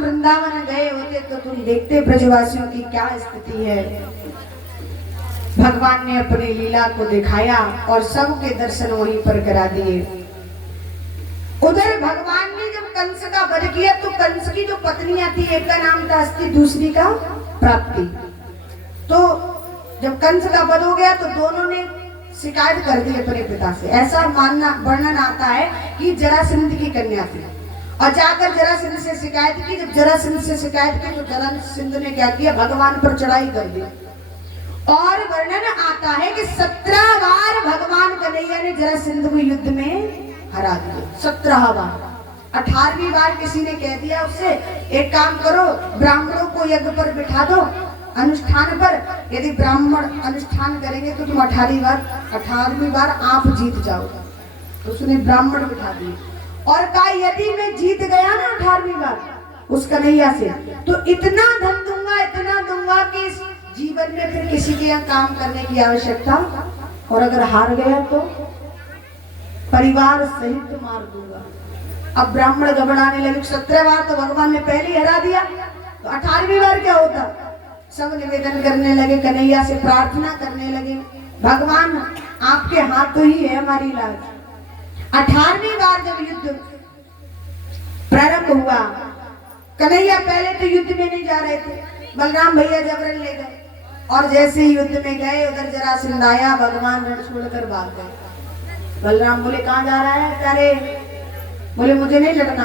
वृंदावन गए होते तो तुम देखते ब्रजवासियों की क्या स्थिति है। भगवान ने अपनी लीला को दिखाया और सबके दर्शन वहीं पर करा दिए। उधर भगवान ने जब कंस का वध किया तो कंस की जो पत्नियां थी, एक का नाम था हस्ती, दूसरी का प्राप्ति। तो जब कंस का वध हो गया तो दोनों ने शिकायत कर दी अपने पिता से। ऐसा मानना वर्णन आता है कि जरासंध की कन्या थी और जाकर जरासंध से शिकायत की। जब जरासंध से शिकायत की तो जरासंध ने क्या किया, भगवान पर चढ़ाई कर दी। और वर्णन आता है कि 17 बार भगवान कन्हैया ने जरासंध को युद्ध में हरा दिया। 17 बार। 18वीं बार किसी ने कह दिया उससे, एक काम करो, ब्राह्मणों को यज्ञ पर बिठा दो, अनुष्ठान पर। यदि ब्राह्मण अनुष्ठान करेंगे तो तुम 18वीं बार आप जीत जाओगे। तो उसने ब्राह्मण बिठा दिए और कहा यदि मैं जीत गया ना 18वीं बार उस कन्हैया से, तो इतना धन दूंगा, इतना दूंगा कि इस जीवन में फिर किसी के यहाँ काम करने की आवश्यकता, और अगर हार गया तो परिवार सहित मार दूंगा। अब ब्राह्मण घबराने लगे। 17 बार तो भगवान ने पहले ही हरा दिया, तो 18वीं बार क्या होता। सब निवेदन करने लगे, कन्हैया से प्रार्थना करने लगे, भगवान आपके हाथ तो ही है हमारी लाज। 18वीं बार जब युद्ध प्रारंभ हुआ, कन्हैया पहले तो युद्ध में नहीं जा रहे थे, बलराम भैया जबरन ले गए। और जैसे ही युद्ध में गए उधर जरासंध आया, भगवान रण छोड़कर भाग गए। बलराम बोले कहाँ जा रहा है प्यारे? बोले मुझे नहीं लड़ना।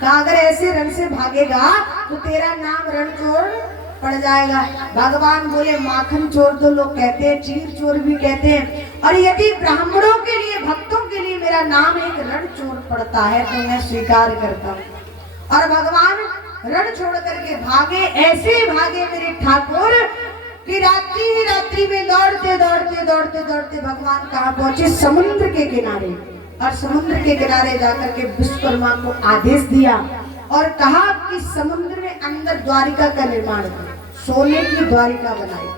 कहा अगर ऐसे रण से भागेगा तो तेरा नाम रण चोर पड़ जाएगा। भगवान बोले माखन चोर तो लोग कहते हैं, चीर चोर भी कहते हैं, और यदि ब्राह्मणों के लिए, भक्तों के लिए मेरा नाम एक रण चोर पड़ता है तो मैं स्वीकार करता हूँ। और भगवान रण छोड़ करके भागे। ऐसे भागे मेरे ठाकुर कि रात्रि में दौड़ते दौड़ते दौड़ते दौड़ते भगवान कहाँ पहुंचे, समुद्र के किनारे। और समुद्र के किनारे जाकर के विश्वकर्मा को आदेश दिया और कहा कि समुद्र में अंदर द्वारिका का निर्माण करो। सोने की द्वारिका बनाई,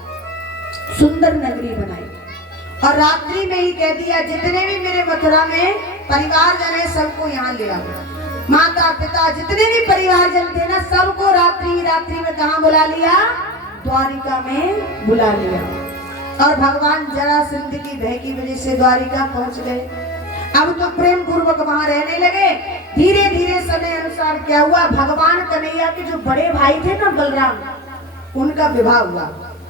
सुंदर नगरी बनाई। और रात्रि में ही कह दिया जितने भी मेरे मथुरा में परिवार जन है सबको यहाँ ले आओ। माता पिता जितने भी परिवार जन थे ना, सबको रात्रि में कहाँ बुला लिया, द्वारिका में बुला लिया। और भगवान जरासंध की भय की वजह से द्वारिका पहुंच गए। अब तो प्रेम पूर्वक वहां रहने लगे। धीरे धीरे समय अनुसार क्या हुआ, भगवान कन्हैया के जो बड़े भाई थे ना बलराम, उनका विवाह हुआ।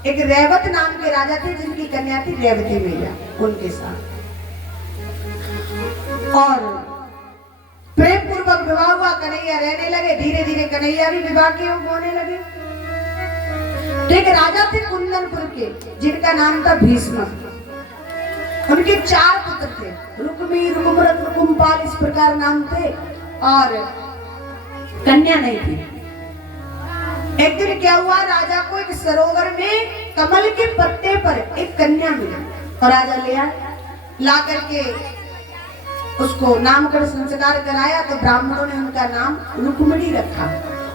एक रेवत नाम के राजा थे जिनकी कन्या थी रेवती मैया, उनके साथ। और प्रेम पूर्वक विवाह हुआ, कन्हैया रहने लगे। धीरे धीरे कन्हैया भी विवाह के योग होने लगे। तो एक राजा थे कुंदनपुर के जिनका नाम था भीष्म। उनके 4 पुत्र थे, रुक्मी, रुकुमरत, रुकुमपाल, इस प्रकार नाम थे, और कन्या नहीं थी। एक दिन क्या हुआ, राजा को एक सरोवर में कमल के पत्ते पर एक कन्या मिली और राजा ले आया। ला करके उसको नामकरण संस्कार कराया तो ब्राह्मणों ने उनका नाम रुक्मिणी रखा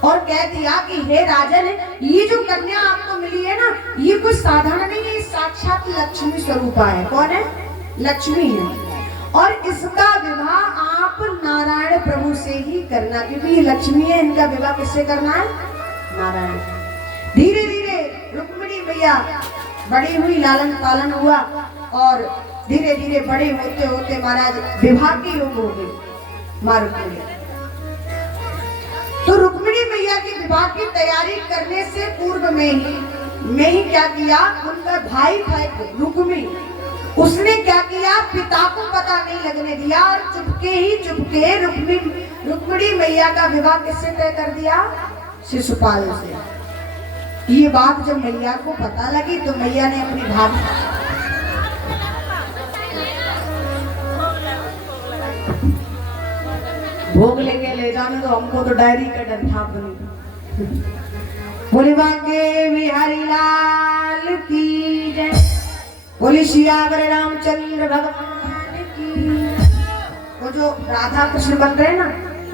और कह दिया कि हे राजन, ये जो कन्या आपको मिली है ना, ये कोई साधारण नहीं है, साक्षात लक्ष्मी स्वरूपा है। कौन है? लक्ष्मी है। और इसका विवाह आप नारायण प्रभु से ही करना, क्योंकि ये लक्ष्मी है। इनका विवाह किससे करना है? नारायण। धीरे धीरे रुक्मिणी मैया बड़ी हुई, लालन पालन हुआ और धीरे धीरे बड़े होते होते महाराज विवाह के योग हो गए रुक्मिणी। तो रुक्मिणी मैया की विवाह की तैयारी करने से पूर्व में ही क्या किया, उनका भाई था रुक्मी, उसने क्या किया, पिता को पता नहीं लगने दिया और चुपके रुक्मिणी मैया का विवाह किससे तय कर दिया? शिशुपाल से। ये बात जब मैया को पता लगी तो मैया ने अपनी भाभी भोग लेके ले जाने दो, हमको तो डायरी का डर था बनी। बोली बांके बिहारी लाल की जय, बोली सियावर रामचंद्र भगवान की। वो जो राधा कृष्ण बन रहे ना,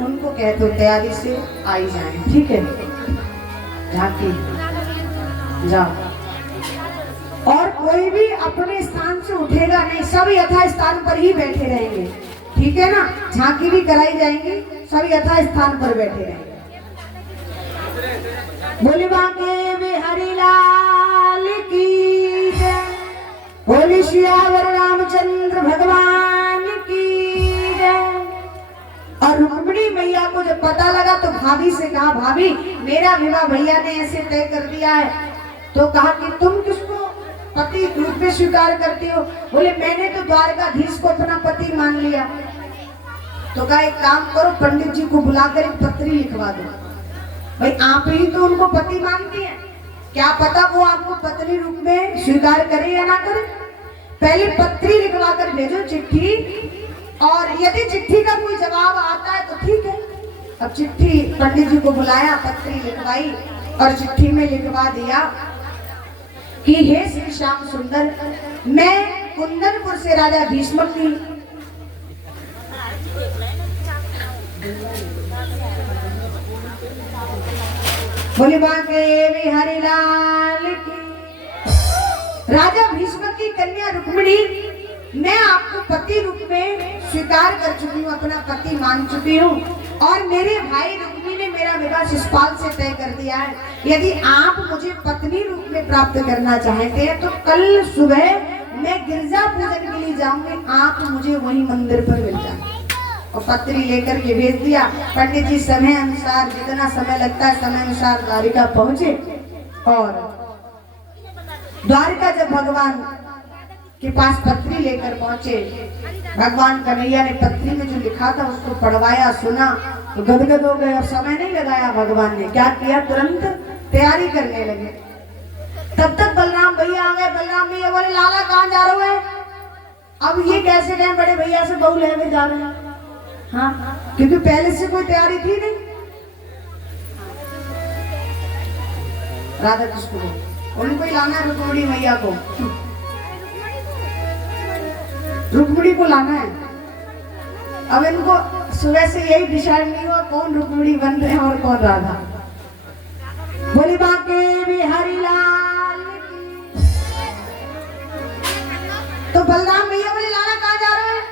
उनको कह दो तैयारी से आई जाए, ठीक है? जाके जाओ। और कोई भी अपने स्थान से उठेगा नहीं, सब यथा स्थान पर ही बैठे रहेंगे, ठीक है ना? झांकी भी कराई जाएंगी, सब यथा स्थान पर बैठे रहेंगे। बोले बांके बिहारी लाल की जय, बोले सियावर रामचंद्र भगवान की जय। और रुक्मिणी मैया को जब पता लगा तो भाभी से कहा, भाभी मेरा विवाह भैया ने ऐसे तय कर दिया है। तो कहा कि तुम किसको पति रूप में स्वीकार करती हो? बोले मैंने तो द्वारकाधीश को अपना पति मान लिया। तो कहा एक काम करो, पंडित जी को बुलाकर एक पत्री लिखवा दो। भाई आप ही तो उनको पति मानती हैं, क्या पता वो आपको पत्नी रूप में स्वीकार करे या ना करे। पहले पत्री लिखवा कर भेजो, चिट्ठी, और यदि चिट्ठी का कोई जवाब आता है तो ठीक है। अब चिट्ठी पंडित जी को बुलाया, पत्री लिखवाई और चिट्ठी में लिखवा दिया कि हे श्री श्याम सुंदर, मैं कुंदनपुर से राजा भीष्मक की बोले बांके बिहारी लाल की, राजा भीष्मक की कन्या रुक्मिणी, मैं आपको पति रूप में स्वीकार कर चुकी हूँ, अपना पति मान चुकी हूँ। और मेरे भाई रुक्मी ने मेरा विवाह शिषपाल से तय कर दिया है। यदि आप मुझे पत्नी रूप में प्राप्त करना चाहते हैं तो कल सुबह मैं गिरजा पूजन के लिए जाऊंगी, आप मुझे वही मंदिर पर मिल जाए। और पत्री लेकर के भेज दिया। पंडित जी समय अनुसार जितना समय लगता है समय अनुसार द्वारिका पहुंचे। और द्वारिका जब भगवान के पास पत्री लेकर पहुंचे, भगवान कन्हैया ने पत्री में जो लिखा था उसको पढ़वाया, सुना तो गदगद हो गए। अब समय नहीं लगाया, भगवान ने क्या किया, तुरंत तैयारी करने लगे। तब तक बलराम भैया आ गए। बलराम भैया बोले लाला कहाँ जा रहे हैं? अब ये कैसे गए बड़े भैया से बहू लेने जा रहे हैं? हाँ, क्योंकि पहले से कोई तैयारी थी नहीं। राधा कृष्ण को उनको ही लाना है, रुक्मिणी मैया को, रुक्मिणी को लाना है। अब इनको सुबह से यही डिसाइड नहीं हुआ कौन रुक्मिणी बन रहे हैं और कौन राधा। बोली बांके बिहारी लाल की। तो बलराम भैया बोले लाला कहाँ जा रहे हैं?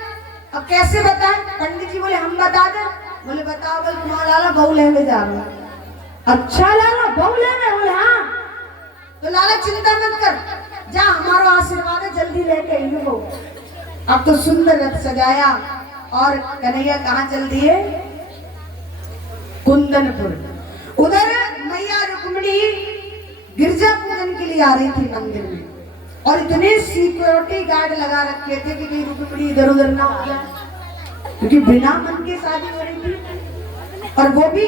अब कैसे बताएं? पंडित जी बोले हम बता दें। बोले बताओ। बोले तुम्हारा लाला बहू लेने जा रहा है। अच्छा लाला बहू लेने? बोले हाँ। तो लाला चिंता मत कर, जा हमारा आशीर्वाद है, जल्दी लेके आई हो। अब तो सुंदर रथ सजाया और कन्हैया कहाँ चल दिए? कुंदनपुर। उधर मैया रुक्मिणी गिरजा पूजन के लिए आ रही थी मंदिर में, और इतने सिक्योरिटी गार्ड लगा रखे थे कि कहीं रुक्मिणी इधर उधर ना हो जाए, क्योंकि बिना मन के शादी हो रही थी। और वो भी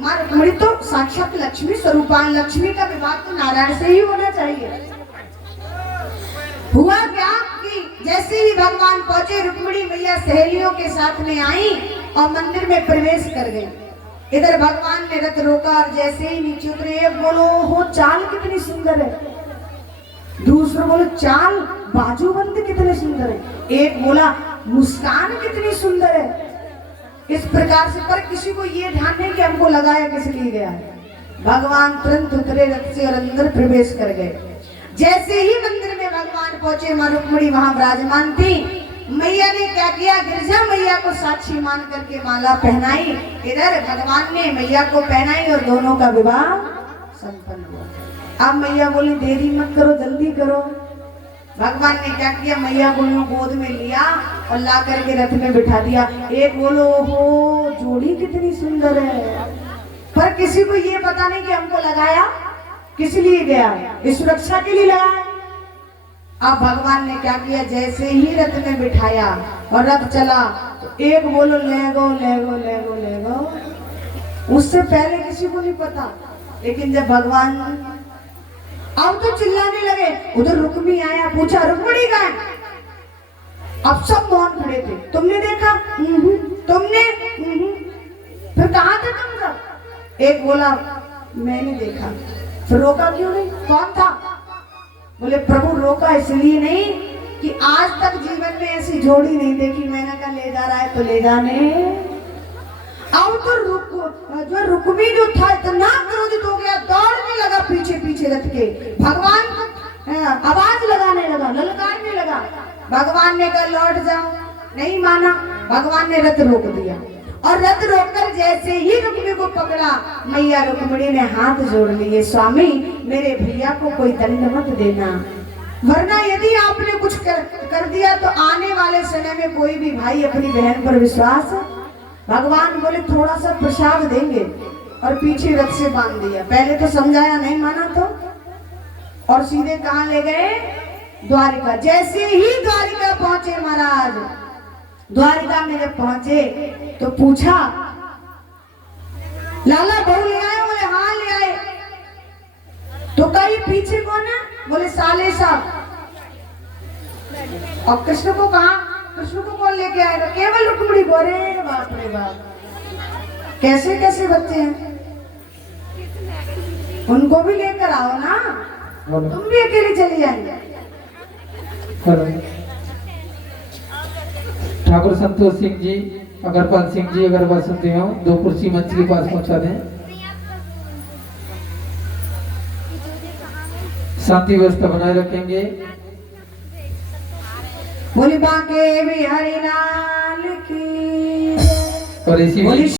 माँ रुक्मिणी तो साक्षात लक्ष्मी स्वरूपा, लक्ष्मी का विवाह तो नारायण से ही होना चाहिए। हुआ क्या कि जैसे ही भगवान पहुंचे, रुक्मिणी मैया सहेलियों के साथ में आई और मंदिर में प्रवेश कर गई। इधर भगवान ने रथ रोका और जैसे ही नीचे उतरे, एक बोलो हो चाल कितनी सुंदर है, दूसरा बोलो चाल बाजूबंद कितने सुंदर है, एक बोला मुस्कान कितनी सुंदर है। इस प्रकार से, पर किसी को ये ध्यान नहीं कि हमको लगाया किस लिए गया है। भगवान तुरंत उतरे रथ से और अंदर प्रवेश कर गए। जैसे ही मंदिर में भगवान पहुंचे, मां रुक्मिणी वहां विराजमान थी। मैया ने क्या किया, गिरजा मैया को साक्षी मान करके माला पहनाई। इधर भगवान ने मैया को पहनाई और दोनों का विवाह संपन्न हुआ। अब मैया बोली देरी मत करो, जल्दी करो। भगवान ने क्या किया, मैया को गोद में लिया और ला करके रथ में बिठा दिया। एक बोलो हो जोड़ी कितनी सुंदर है, पर किसी को ये पता नहीं कि हमको लगाया किस लिए गया है, इस सुरक्षा के लिए लगाया। अब भगवान ने क्या किया, जैसे ही रथ में बिठाया और रथ चला तो एक बोलो ले गो ले गो ले गो ले गो। उससे पहले किसी को नहीं पता, लेकिन जब भगवान अब तो चिल्लाने लगे। उधर रुक्मी आया, पूछा रुक्मिणी कहाँ है? अब सब मौन खड़े थे। तुमने देखा? तुमने? फिर कहाँ थे तुम सब? एक बोला मैंने देखा। फिर रोका क्यों नहीं? कौन था? बोले प्रभु रोका इसलिए नहीं कि आज तक जीवन में ऐसी जोड़ी नहीं देखी। मैंने कहा ले जा रहा है तो ले जाने। अब तो रुक्मी जो था इतना क्रोधित हो गया, दौड़ने लगा पीछे पीछे रथ के। भगवान को आवाज लगाने लगा, ललकारने लगा। भगवान ने कहा लौट जाओ, नहीं माना। भगवान ने रथ रोक दिया। और रथ रोककर जैसे ही रुक्मिणी को पकड़ा, मैया रुक्मिणी ने हाथ जोड़ लिए, स्वामी मेरे भैया को कोई दंड मत देना, वरना यदि आपने कुछ कर दिया तो आने वाले समय में कोई भी भाई अपनी बहन पर विश्वास। भगवान बोले थोड़ा सा प्रसाद देंगे और पीछे रथ से बांध दिया। पहले तो समझाया, नहीं माना तो, और सीधे कहाँ ले गए? द्वारिका। जैसे ही द्वारिका पहुंचे महाराज, द्वारिका में जब पहुंचे तो पूछा, लाला बहू ले आए? बोले हाँ ले आए। तो कहीं पीछे कौन है? बोले साले साहब। और कृष्ण को कहा? कृष्ण को कौन लेके आएगा? केवल रुक्मिणी को। अरे बाप रे बाप, कैसे कैसे बच्चे हैं, उनको भी लेकर आओ ना, तुम भी अकेले चली जाएंगे। ठाकुर संतोष सिंह जी, अगरपाल सिंह जी अगर बात सुनते हो, 2 कुर्सी मंच के पास पहुंचा दें। शांति व्यवस्था बनाए रखेंगे। बोली बांके बिहारी लाल की। और इसी